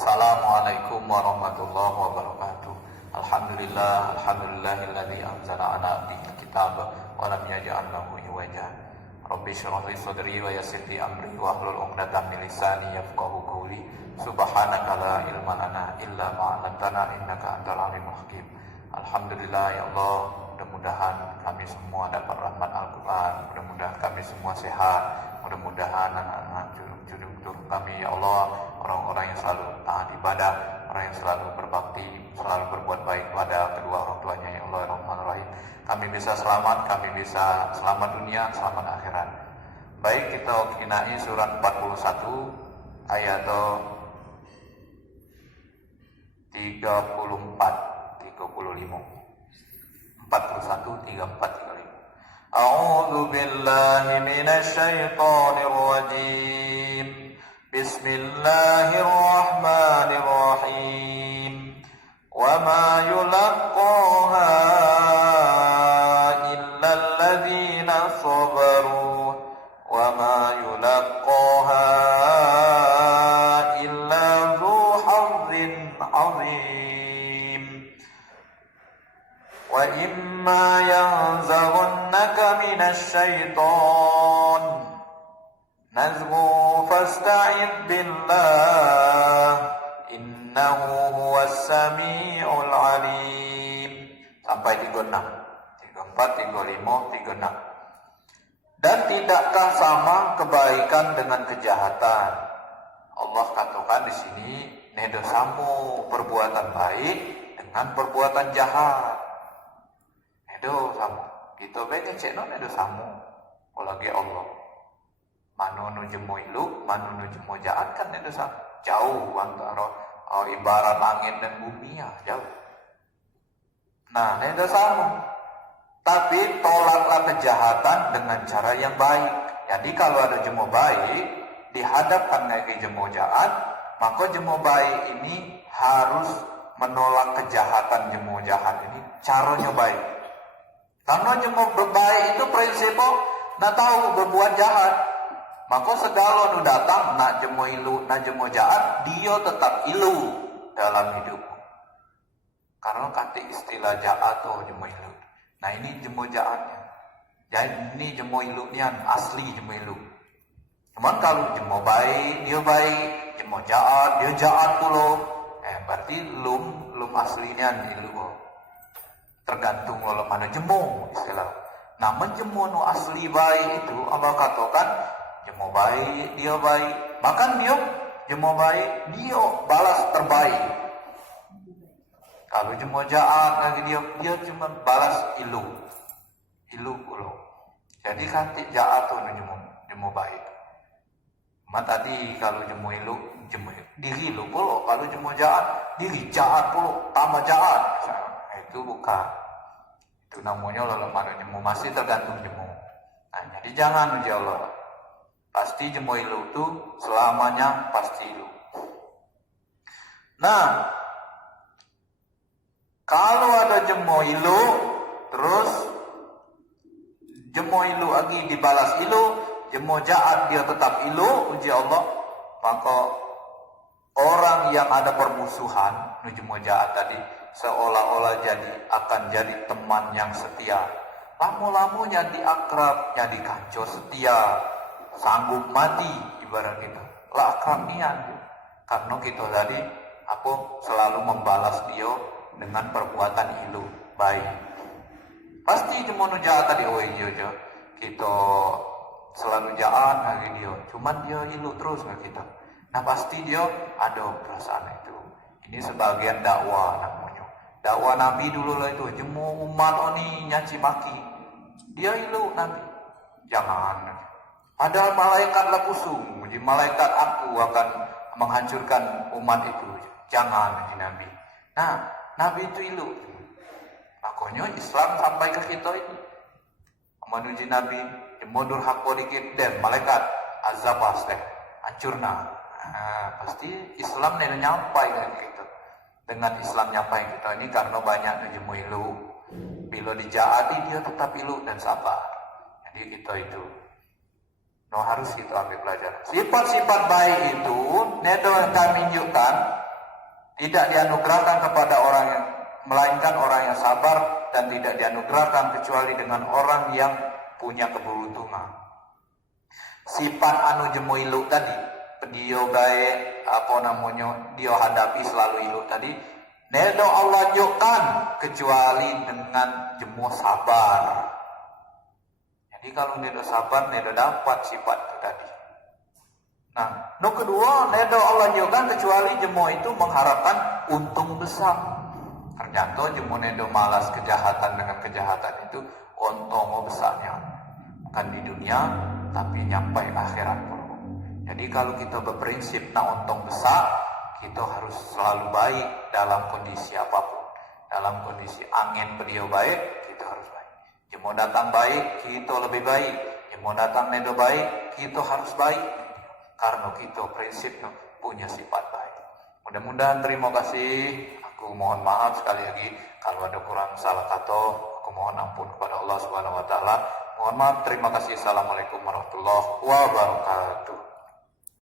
Assalamualaikum warahmatullahi wabarakatuh. Alhamdulillahilladzi anzala ala abdihi kitab wa lam yaj'al lahu iwaja. Rabbi shrah li sadri wa yassir li amri wa hlul 'uqdatam min lisani yafqahu qawli. Subhanaka la ilma lana illa ma 'allamtana innaka antal alimul hakim. Alhamdulillah ya Allah, mudah-mudahan kami semua dapat rahmat Al-Qur'an, mudah-mudahan kami semua sehat, mudah-mudahan anak-anak cucu kami ya Allah, orang-orang yang selalu taat ibadah, orang yang selalu berbakti, selalu berbuat baik pada kedua orang tuanya ya Allah Rahmanur Rahim. Kami bisa selamat, kami bisa selamat dunia, selamat akhirat. Baik, kita kinai surat 41 ayat 41, 34, 35. A'udzu billahi minasy syaithanir rajim. Bismillahirrahmanirrahim. Wa ma yulaqqaha illa alladzina sabaru wa ma yulaqqaha illa dzu hazzin 'azim. Wa imma yanzaghannaka minasy syaitan nazghu fasta'id billah innahu huwas sami'ul alim. Sampai 36, 34, 35, 36. Dan tidakkah sama kebaikan dengan kejahatan? Allah katakan di sini, nedosamu perbuatan baik dengan perbuatan jahat. Nedosamu, kita beda cekno nedosamu. Oleh Allah. Manu nu jemo ilu, manu nu jemo jahat kan nedosamu. Jauh antara ibarat langit dan bumi ya, jauh. Nah, nedosamu. Tapi tolaklah kejahatan dengan cara yang baik. Jadi kalau ada jemo baik dihadapkan ke jemo jahat, maka jemo baik ini harus menolak kejahatan jemo jahat ini. Caranya baik. Karena jemo baik itu prinsipnya nak tahu berbuat jahat. Maka segala nu datang nak jemo ilu, nak jemo jahat, dia tetap ilu dalam hidup. Karena kata istilah jahat atau jemo ilu. Nah ini jemo jahatnya. Jadi ini jemo ilunya asli jemo ilu. Cuman kalau jemo baik, dia baik. Jemo jahat, dia jahat pula. Berarti lum aslinya ilu. Tergantung kalau mana jemo istilah. Nah menjemo nu asli baik itu apa katakan? Jemo baik, dia baik. Bahkan dia jemo baik, dia balas terbaik. Kalau jemo jahat lagi dia cuma balas ilu pula. Jadi kantik jahat tuh jemo baik. Cuma tadi kalau jemo ilu, jemo diri lu pula. Kalau jemo jahat, diri jahat pula, tambah jahat. Nah, itu bukan. Itu namanya lalu mana jemo, masih tergantung jemo. Nah, jadi jangan uji Allah. Pasti jemo ilu itu selamanya pasti ilu. Nah, kalau ada jemo ilu, terus jemo ilu lagi dibalas ilu, jemo jahat dia tetap ilu, uji Allah, maka orang yang ada permusuhan, jemo jahat tadi, seolah-olah akan jadi teman yang setia. Lama-lama jadi akrab, jadi kanco setia. Sanggup mati ibarat itu lah akrabnian karena kita tadi aku selalu membalas dia dengan perbuatan ilu baik. Pasti cuma jahat tadi iya kita selalu jahat lagi dia, cuman dia ilu terus ke kita. Nah pasti dia ada perasaan itu. Ini sebagian dakwah namanya. Dakwah Nabi dulu lah itu jemu umat oni nyaci maki, dia ilu Nabi. Jangan. Padahal malaikatlah kusum, jadi malaikat aku akan menghancurkan umat itu. Jangan di Nabi. Nah, Nabi itu ilu. Makanya Islam sampai ke kita ini. Menuju Nabi, modur hakko dikit dan malaikat azab asli, hancurna. Nah, pasti Islam ini nyampai ke kita. Dengan Islam nyampai kita ini karena banyak jemu ilu. Bila dijahati dia tetap ilu dan sabar. Jadi kita itu. Harus kita ambil pelajaran. Sifat-sifat baik itu nedo kami tunjukkan Tidak dianugerahkan kepada orang yang melainkan orang yang sabar, dan tidak dianugerahkan kecuali dengan orang yang punya keberuntungan. Sifat anu jemo ilu tadi, dia baik dia hadapi selalu ilu tadi, nedo Allah jokkan kecuali dengan jemo sabar. Jadi kalau nedo sabar, nedo dapat sifat itu tadi. Nah, kedua, nedo Allah jokkan kecuali jemo itu mengharapkan untung besar. Ternyata jemo nedo malas kejahatan dengan kejahatan itu untung besarnya. Bukan di dunia, tapi nyampai akhirat pun. Jadi kalau kita berprinsip nak untung besar, kita harus selalu baik dalam kondisi apapun. Dalam kondisi angin beliau baik, kita harus baik. Jemo datang baik, kita lebih baik. Jemo datang nedo baik, kita harus baik. Karena kita prinsipnya punya sifat baik. Mudah-mudahan terima kasih. Aku mohon maaf sekali lagi kalau ada kurang salah kata. Aku mohon ampun kepada Allah Subhanahu wa taala. Mohon maaf, terima kasih. Assalamualaikum warahmatullahi wabarakatuh.